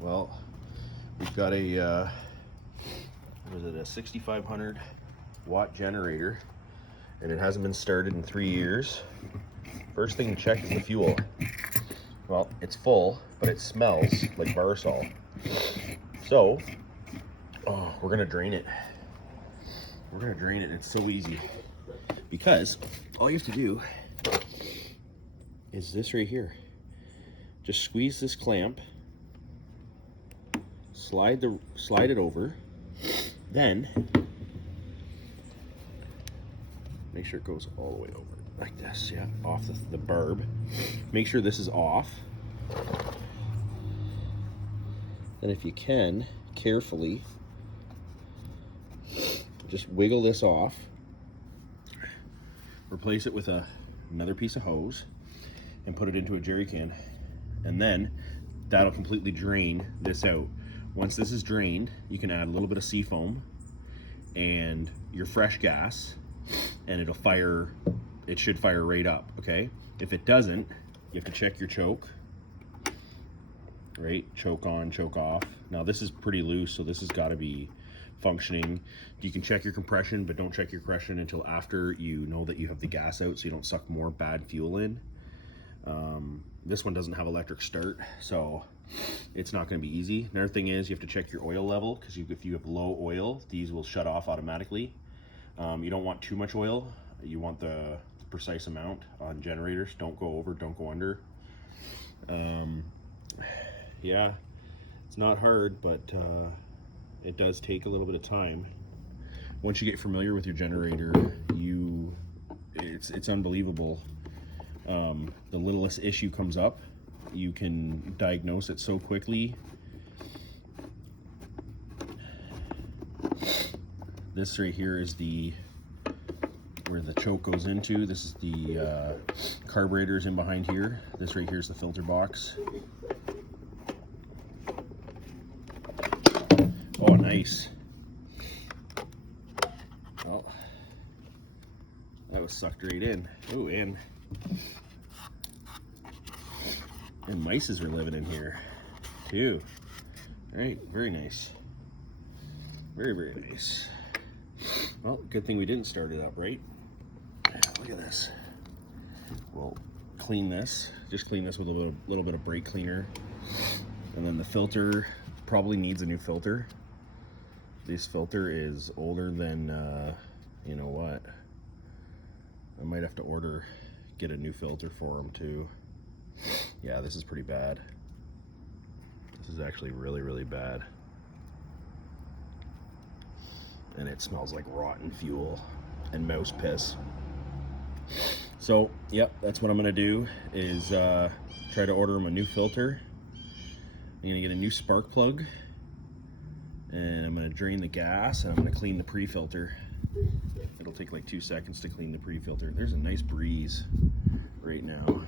Well, we've got a what is it, a 6500 watt generator, and it hasn't been started in 3 years. First thing to check is the fuel. Well, it's full, but it smells like Barsol. So, we're gonna drain it. We're gonna drain it. It's so easy because all you have to do is this right here. Just squeeze this clamp, slide it over, then make sure it goes all the way over like this. Yeah, off the barb. Make sure this is off. Then if you can, carefully just wiggle this off. Replace it with another piece of hose and put it into a jerry can. And then that'll completely drain this out. Once this is drained, you can add a little bit of seafoam and your fresh gas, and it'll fire. It should fire right up, okay? If it doesn't, you have to check your choke. Right, choke on, choke off. Now this is pretty loose, so this has got to be functioning. You can check your compression, but don't check your compression until after you know that you have the gas out, so you don't suck more bad fuel in. This one doesn't have electric start, so it's not going to be easy. Another thing is you have to check your oil level, because if you have low oil, these will shut off automatically. You don't want too much oil. You want the precise amount on generators. Don't go over, don't go under. Yeah, it's not hard, but it does take a little bit of time. Once you get familiar with your generator, it's unbelievable. The littlest issue comes up, you can diagnose it so quickly. This right here is where the choke goes into. This is the carburetors in behind here. This right here is the filter box. Oh, nice. Well, that was sucked right in. Oh, and mices are living in here too. All right, very nice. Very, very nice. Well, good thing we didn't start it up, right? Yeah, look at this. We'll clean this. Just clean this with a little bit of brake cleaner. And then the filter probably needs a new filter. This filter is older than, you know what? I might have to get a new filter for them too. Yeah, this is pretty bad. This is actually really, really bad. And it smells like rotten fuel and mouse piss. So, yep, that's what I'm gonna do is try to order them a new filter. I'm gonna get a new spark plug, and I'm gonna drain the gas, and I'm gonna clean the pre-filter. It'll take like 2 seconds to clean the pre-filter. There's a nice breeze right now,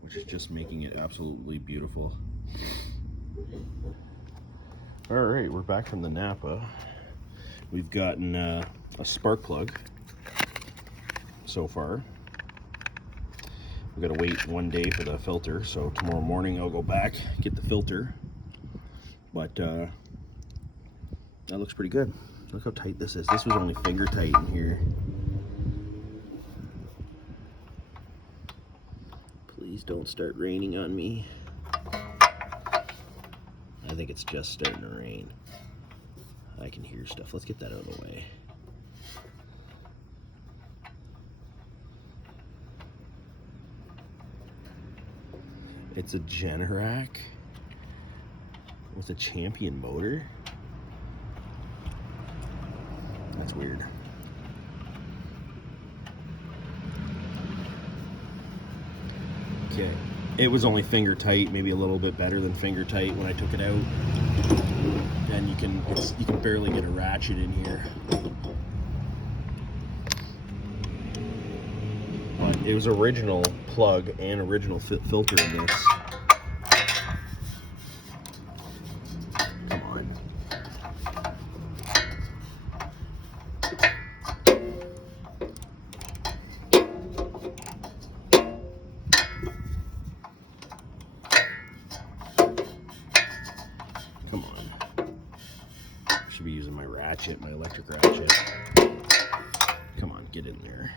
which is just making it absolutely beautiful. All right, we're back from the Napa. We've gotten a spark plug so far. We've got to wait 1 day for the filter, so tomorrow morning I'll go back, get the filter. But that looks pretty good. Look how tight this is. This was only finger tight in here. Please don't start raining on me. I think it's just starting to rain. I can hear stuff. Let's get that out of the way. It's a Generac with a Champion motor. That's weird. Okay, it was only finger tight, maybe a little bit better than finger tight when I took it out. And you can barely get a ratchet in here. But it was original plug and original filter in this. Come on. Come on. Should be using my ratchet, my electric ratchet. Come on, get in there.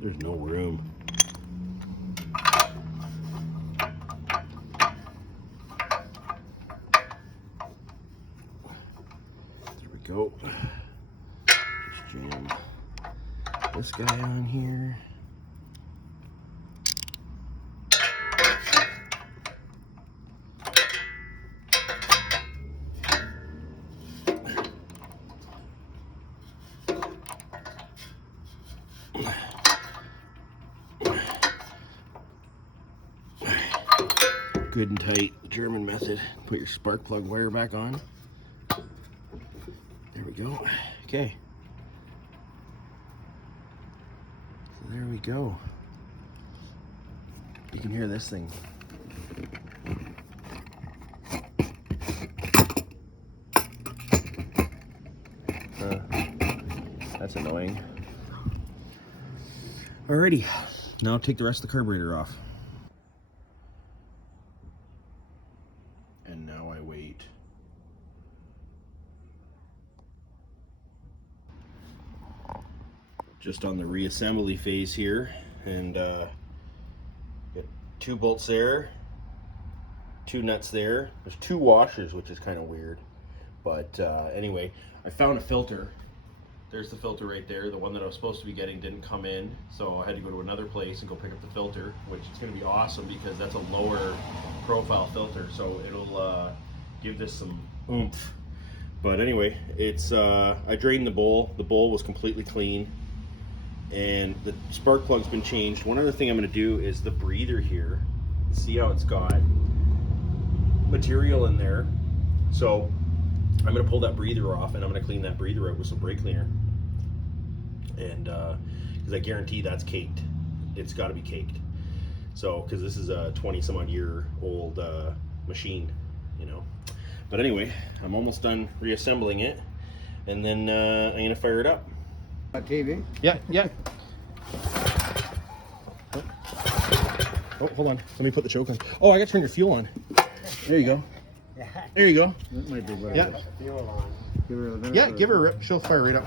There's no room. There we go. Just jam this guy on here. Good and tight, German method. Put your spark plug wire back on. There we go. Okay. So there we go. You can hear this thing. That's annoying. Alrighty, now take the rest of the carburetor off. And now I wait. Just on the reassembly phase here, and got 2 bolts there, 2 nuts there. There's 2 washers, which is kind of weird, but anyway, I found a filter. There's the filter right there. The one that I was supposed to be getting didn't come in, so I had to go to another place and go pick up the filter, which is going to be awesome because that's a lower profile filter, so it'll give this some oomph. But anyway, it's I drained the bowl. The bowl was completely clean, and the spark plug's been changed. One other thing I'm going to do is the breather here. See how it's got material in there, so I'm going to pull that breather off, and I'm going to clean that breather out with some brake cleaner. And because I guarantee that's caked. It's got to be caked. So, because this is a 20-some-odd-year-old machine, you know. But anyway, I'm almost done reassembling it, and then I'm going to fire it up. TV? Yeah, yeah. Oh, hold on. Let me put the choke on. Oh, I got to turn your fuel on. There you go. There you go. That might be better. Yeah. Give her a minute. Yeah, give her a rip. She'll fire right up.